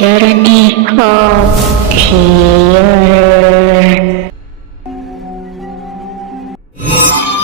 Journey of Fear.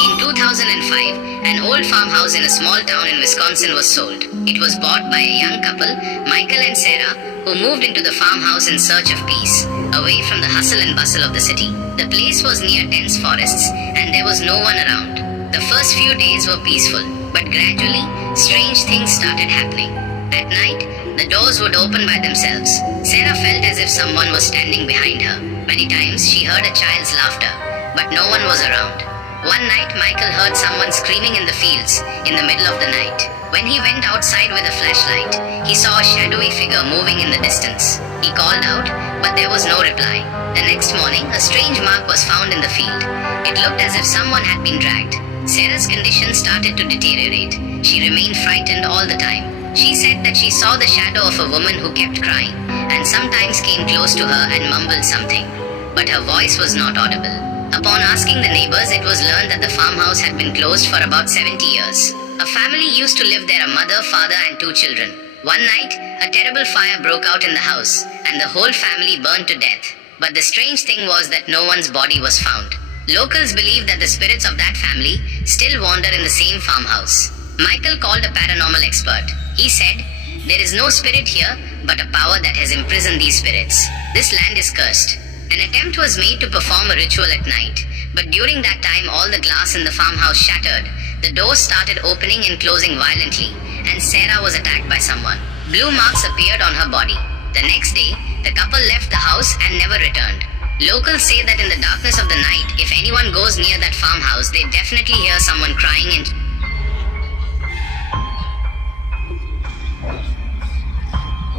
In 2005, an old farmhouse in a small town in Wisconsin was sold. It was bought by a young couple, Michael and Sarah, who moved into the farmhouse in search of peace, away from the hustle and bustle of the city. The place was near dense forests, and there was no one around. The first few days were peaceful, but gradually, strange things started happening. At night, the doors would open by themselves. Sarah felt as if someone was standing behind her. Many times, she heard a child's laughter, but no one was around. One night, Michael heard someone screaming in the fields in the middle of the night. When he went outside with a flashlight, he saw a shadowy figure moving in the distance. He called out, but there was no reply. The next morning, a strange mark was found in the field. It looked as if someone had been dragged. Sarah's condition started to deteriorate. She remained frightened all the time. She said that she saw the shadow of a woman who kept crying, and sometimes came close to her and mumbled something. But her voice was not audible. Upon asking the neighbors, it was learned that the farmhouse had been closed for about 70 years. A family used to live there, a mother, father, and 2 children. One night, a terrible fire broke out in the house, and the whole family burned to death. But the strange thing was that no one's body was found. Locals believe that the spirits of that family still wander in the same farmhouse. Michael called a paranormal expert. He said, "There is no spirit here, but a power that has imprisoned these spirits. This land is cursed." An attempt was made to perform a ritual at night, but during that time all the glass in the farmhouse shattered. The doors started opening and closing violently, and Sarah was attacked by someone. Blue marks appeared on her body. The next day, the couple left the house and never returned. Locals say that in the darkness of the night, if anyone goes near that farmhouse, they definitely hear someone crying and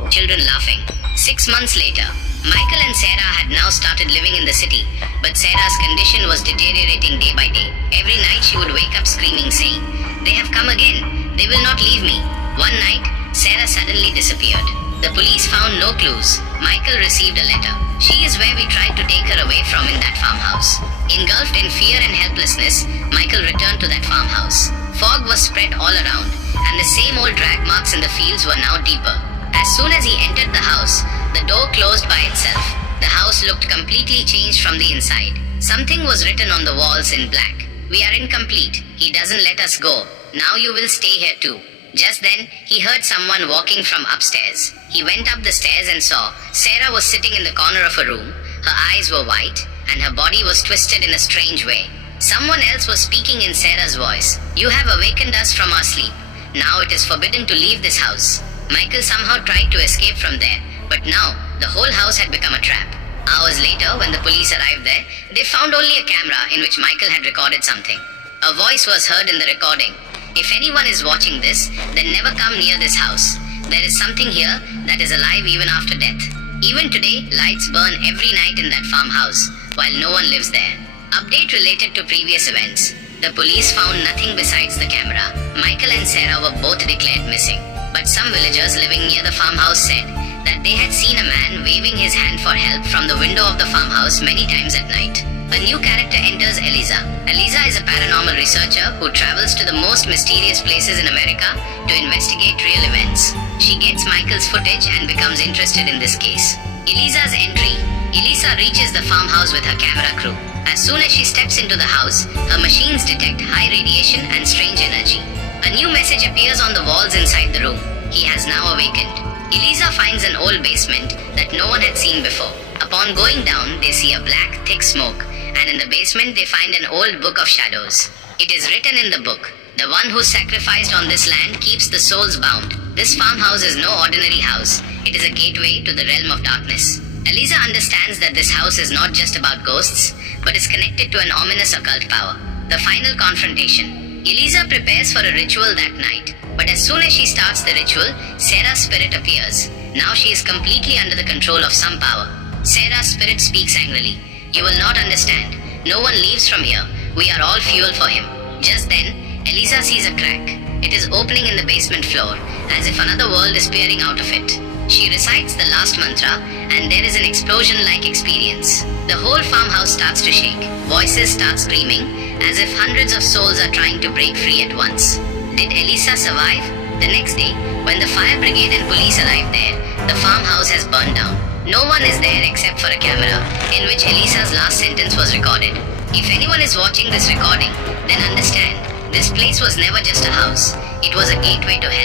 children laughing. 6 months later, Michael and Sarah had now started living in the city, but Sarah's condition was deteriorating day by day. Every night she would wake up screaming, saying, "They have come again. They will not leave me." One night, Sarah suddenly disappeared. The police found no clues. Michael received a letter. "She is where we tried to take her away from in that farmhouse." Engulfed in fear and helplessness, Michael returned to that farmhouse. Fog was spread all around, and the same old drag marks in the fields were now deeper. As soon as he entered the house, the door closed by itself. The house looked completely changed from the inside. Something was written on the walls in black. "We are incomplete. He doesn't let us go. Now you will stay here too." Just then, he heard someone walking from upstairs. He went up the stairs and saw Sarah was sitting in the corner of a room. Her eyes were white, and her body was twisted in a strange way. Someone else was speaking in Sarah's voice. "You have awakened us from our sleep. Now it is forbidden to leave this house." Michael somehow tried to escape from there, but now the whole house had become a trap. Hours later, when the police arrived there, they found only a camera in which Michael had recorded something. A voice was heard in the recording. "If anyone is watching this, then never come near this house. There is something here that is alive even after death." Even today, lights burn every night in that farmhouse, while no one lives there. Update related to previous events. The police found nothing besides the camera. Michael and Sarah were both declared missing. But some villagers living near the farmhouse said that they had seen a man waving his hand for help from the window of the farmhouse many times at night. A new character enters, Eliza. Eliza is a paranormal researcher who travels to the most mysterious places in America to investigate real events. She gets Michael's footage and becomes interested in this case. Eliza's entry. Eliza reaches the farmhouse with her camera crew. As soon as she steps into the house, her machines detect high radiation and strange energy. A new message appears on the walls inside the room. He has now awakened. Eliza finds an old basement that no one had seen before. Upon going down, they see a black, thick smoke, and in the basement they find an old book of shadows. It is written in the book, "The one who sacrificed on this land keeps the souls bound." This farmhouse is no ordinary house. It is a gateway to the realm of darkness. Eliza understands that this house is not just about ghosts, but is connected to an ominous occult power. The final confrontation. Eliza prepares for a ritual that night, but as soon as she starts the ritual, Sarah's spirit appears. Now she is completely under the control of some power. Sarah's spirit speaks angrily. "You will not understand. No one leaves from here. We are all fuel for him." Just then, Eliza sees a crack. It is opening in the basement floor, as if another world is peering out of it. She recites the last mantra, and there is an explosion-like experience. The whole farmhouse starts to shake. Voices start screaming, as if hundreds of souls are trying to break free at once. Did Eliza survive? The next day, when the fire brigade and police arrived there, The farmhouse has burned down. No one is there except for a camera in which Elisa's last sentence was recorded. If anyone is watching this recording, then understand, this place was never just a house. It was a gateway to hell.